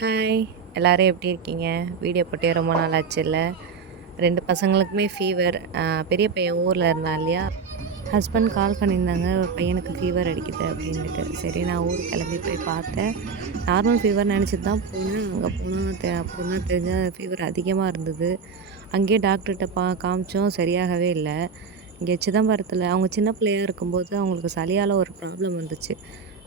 Hi! எல்லாரும் எப்படி இருக்கீங்க? வீடியோ போட்டே ரொம்ப நாள் ஆச்சுல்ல. 2 பசங்களுக்குமே ஃபீவர். பெரிய பையன் ஊர்ல இருந்தான் இல்லையா? ஹஸ்பண்ட் கால் பண்ணியிருந்தாங்க, பையனுக்கு ஃபீவர் அடிக்குது அப்படின்ட்டு. சரி நான் ஊருக்கு கிளம்பி போய் பார்த்தேன். நார்மல் ஃபீவர் நினச்சிட்டு தான் போனேன். அங்கே போனா அப்புறம் தான் தெரிஞ்சா ஃபீவர் அதிகமாக இருந்தது. அங்கேயே டாக்டர்கிட்ட காமிச்சோம் சரியாகவே இல்ல. இங்கே சிதம்பரத்தில அவங்க சின்ன பிள்ளையா இருக்கும்போது அவங்களுக்கு சளியால ஒரு ப்ராப்ளம் வந்துச்சு.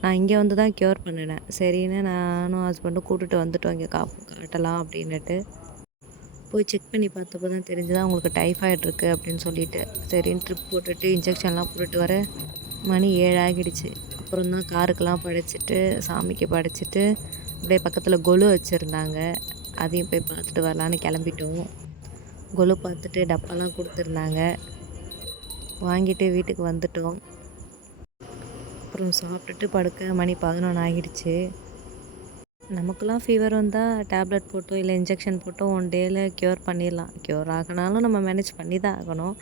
நான் இங்கே வந்து தான் க்யூர் பண்ணுனேன். சரின்னு நானும் ஹஸ்பண்டும் கூட்டிட்டு வந்துட்டோம் இங்கே காட்டலாம் அப்படின்னுட்டு. போய் செக் பண்ணி பார்த்தப்போ தான் தெரிஞ்சது அவங்களுக்கு டைஃபாய்டு இருக்குது அப்படின்னு சொல்லிட்டு. சரின்னு ட்ரிப் போட்டுட்டு இன்ஜெக்ஷன்லாம் போட்டுட்டு வர மணி 7 ஆகிடுச்சு. அப்புறம் தான் காருக்கெல்லாம் படைச்சிட்டு, சாமிக்கு படைச்சிட்டு, அப்படியே பக்கத்தில் கொலு வச்சுருந்தாங்க. அதையும் போய் பார்த்துட்டு வரலான்னு கிளம்பிட்டோம். கொலு பார்த்துட்டு டப்பாலாம் குடுத்துருந்தாங்க. வாங்கிட்டு வீட்டுக்கு வந்துட்டோம். அப்புறம் சாப்பிட்டுட்டு படுக்க மணி 11 ஆகிடுச்சு. நமக்கெல்லாம் ஃபீவர் வந்தா டேப்லெட் போட்டோ, இல்ல இன்ஜெக்ஷன் போட்டோ 1 டேல க்யூர் பண்ணிடலாம். க்யூர் ஆகனாலும் நம்ம மேனேஜ் பண்ணி தான் ஆகணும்.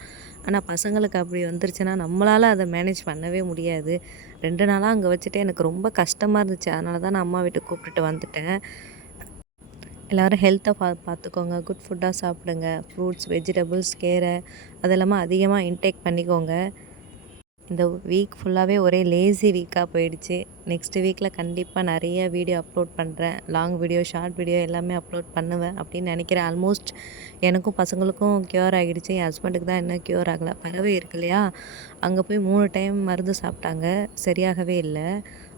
ஆனா பசங்களுக்கு அப்படி வந்துருச்சுன்னா, நம்மளால அத மேனேஜ் பண்ணவே முடியாது. 2 நாளா அங்க வச்சுட்டு எனக்கு ரொம்ப கஷ்டமா இருந்துச்சு. அதனால தான் நான் அம்மா வீட்டுக்கு கூப்பிட்டுட்டு வந்துட்டேன். எல்லாரும் ஹெல்த்த பார்த்துக்கோங்க. குட் ஃபுட்டா சாப்பிடுங்க. ஃப்ரூட்ஸ், வெஜிடபிள்ஸ், கீரை அதெல்லாமே அதிகமா இன்டேக் பண்ணிக்கோங்க. இந்த வீக் ஃபுல்லாகவே ஒரே லேசி வீக்காக போயிடுச்சு. நெக்ஸ்ட் வீக்கில் கண்டிப்பாக நிறைய வீடியோ அப்லோட் பண்ணுறேன். லாங் வீடியோ, ஷார்ட் வீடியோ எல்லாமே அப்லோட் பண்ணுவேன் அப்படின்னு நினைக்கிறேன். ஆல்மோஸ்ட் எனக்கும் பசங்களுக்கும் க்யூர் ஆகிடுச்சு. என் ஹஸ்பண்டுக்கு தான் இன்னும் க்யூர் ஆகலை. பறவை இருக்கு இல்லையா, அங்கே போய் 3 டைம் மருந்து சாப்பிட்டாங்க, சரியாகவே இல்லை.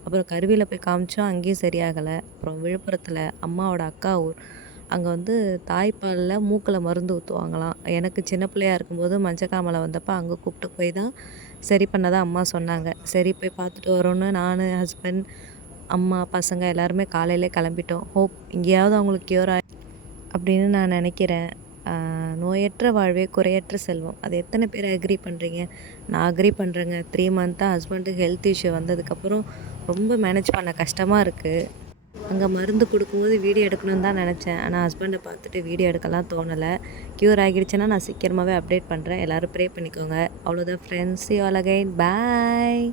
அப்புறம் கருவியில் போய் காமிச்சோம், அங்கேயும் சரியாகலை. அப்புறம் விழுப்புரத்தில் அம்மாவோட அக்கா ஊர், அங்கே வந்து தாய்ப்பாலில் மூக்கில் மருந்து ஊற்றுவாங்களாம். எனக்கு சின்ன பிள்ளையா இருக்கும்போது மஞ்சக்காமலை வந்தப்போ அங்கே கூப்பிட்டு போய் தான் சரி பண்ணதா அம்மா சொன்னாங்க. சரி போய் பார்த்துட்டு வரோன்னு நான், ஹஸ்பண்ட், அம்மா, பசங்க எல்லாருமே காலையிலே கிளம்பிட்டோம். ஹோப் எங்கேயாவது அவங்களுக்கு க்யூர் அப்படின்னு நான் நினைக்கிறேன். நோயற்ற வாழ்வே குறையற்ற செல்வம். அது எத்தனை பேர் அக்ரி பண்ணுறீங்க? நான் அக்ரி பண்ணுறேங்க. 3 மந்த்தாக ஹஸ்பண்டுக்கு ஹெல்த் இஷ்யூ வந்ததுக்கப்புறம் ரொம்ப மேனேஜ் பண்ண கஷ்டமாக இருக்குது. அங்கே மருந்து கொடுக்கும்போது வீடியோ எடுக்கணும்னு தான் நினச்சேன். ஆனால் ஹஸ்பண்டை பார்த்துட்டு வீடியோ எடுக்கலாம் தோணலை. க்யூர் ஆகிடுச்சுன்னா நான் சீக்கிரமாகவே அப்டேட் பண்ணுறேன். எல்லோரும் ப்ரே பண்ணிக்கோங்க. அவ்வளோதான் friends. You all again. Bye.